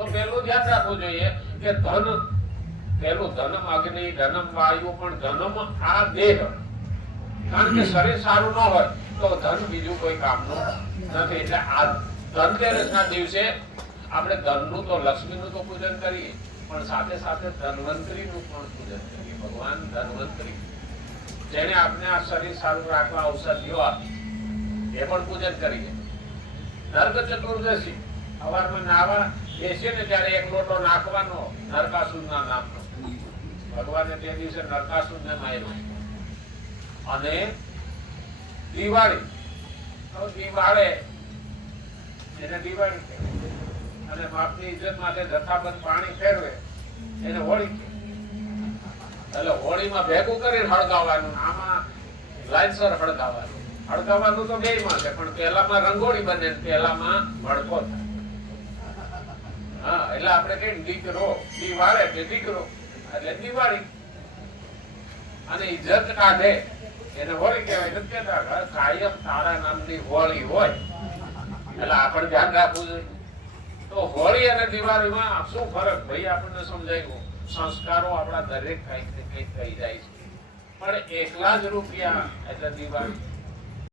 તો પેલું ધ્યાન રાખવું જોઈએ કે ધન, પેલું ધનમ અગ્નિ, ધનમ વાયુ, પણ ધનમ આ દેહ. કારણ કે શરીર સારું ન હોય તો ધન બીજું કોઈ કામનું નથી. એટલે આ ધનતેરસના દિવસે આપણે ધનનું તો, લક્ષ્મીનું તો પૂજન કરીએ, પણ સાથે સાથે ધન્વંતરીનું પણ પૂજન કરીએ. ભગવાન ધન્વંતરી, જેને આપણે આ શરીર સારું રાખવા ઔષધિઓ આપી, એ પણ પૂજન કરીએ. નરક ચતુર્દશી સવારમાં નાવા બેસીએ ને ત્યારે એક લોટો નાખવાનો નરકાસુરના નામનો. ભગવાને તે દિવસે નરકાસુરને માર્યો. અને દિવાળી, દિવાળે એને દિવાળી કહેવાય. અને બાપની ઇજ્જત માટે જથ્થાબંધ પાણી ફેરવે એને હોળી કહેવાય. એટલે હોળીમાં ભેગું કરીને હળગાવવાનું, આમાં લાઈનસર હળગાવવાનું. હળગાવવાનું તો બેયમાં છે, પણ પહેલામાં રંગોળી બને, પહેલામાં ભડકો થાય. હા, એટલે આપણે કઈ દીકરો, દિવાળે કે દીકરો એટલે દિવાળી. અને ઇજ્જત કાઢે એને હોળી કહેવાય. નથી કહેતા કાયમ તારા નામની હોળી હોય. એટલે આપણે ધ્યાન રાખવું જોઈએ. તો હોળી અને દિવાળીમાં શું ફરક ભાઈ આપણને સમજાયું. સંસ્કારો આપણા દરેક કઈક ને કઈક કહી જાય છે, પણ એકલા જ રૂપિયા એટલે દિવાળી